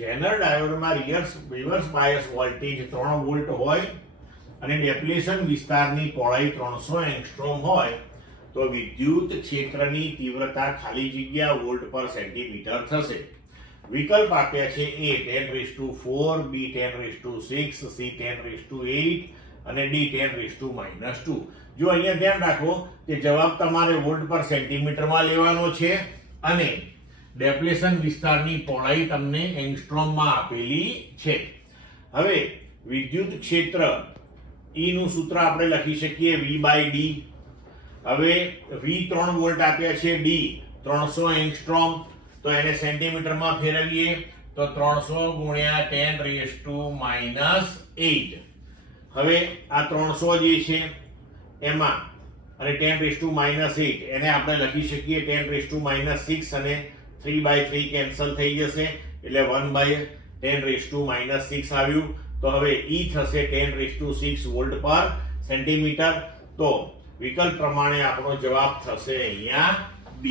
Zener ડાયોડમાં reverse bias voltage 3 volt હોય અને ડેપ્લેશન વિસ્તારની પહોળાઈ 300 એંગસ્ટ્રોમ હોય તો વિદ્યુત ક્ષેત્રની તીવ્રતા ખાલી જગ્યા વોલ્ટ પર સેન્ટીમીટર થશે. વિકલ્પ આપ્યા છે A 10⁴, B 10⁶, C 10⁸ અને D 10⁻². જો અહીંયા ધ્યાન રાખો કે જવાબ તમારે વોલ્ટ પર સેન્ટીમીટરમાં લેવાનો છે અને ડેપ્લેશન વિસ્તારની પહોળાઈ તમને એંગસ્ટ્રોમમાં આપેલી છે. હવે વિદ્યુત ક્ષેત્ર E નું સૂત્ર આપણે લખી શકીએ V/D. હવે V 3 વોલ્ટ આપ્યા છે, D 300 એંગસ્ટ્રોમ, તો એને સેન્ટીમીટરમાં ફેરવીએ તો 300 ગુણ્યા 10⁻⁸. હવે આ 300 જે છે એમાં અને 10⁻⁸ એને આપણે લખી શકીએ 10⁻⁶, અને 3/3 કેન્સલ થઈ જશે એટલે 1/10⁻⁶ આવ્યું. તો હવે E થશે 10⁶ વોલ્ટ પર સેન્ટીમીટર. તો વિકલ્પ પ્રમાણે આપણો જવાબ થશે અહીંયા B.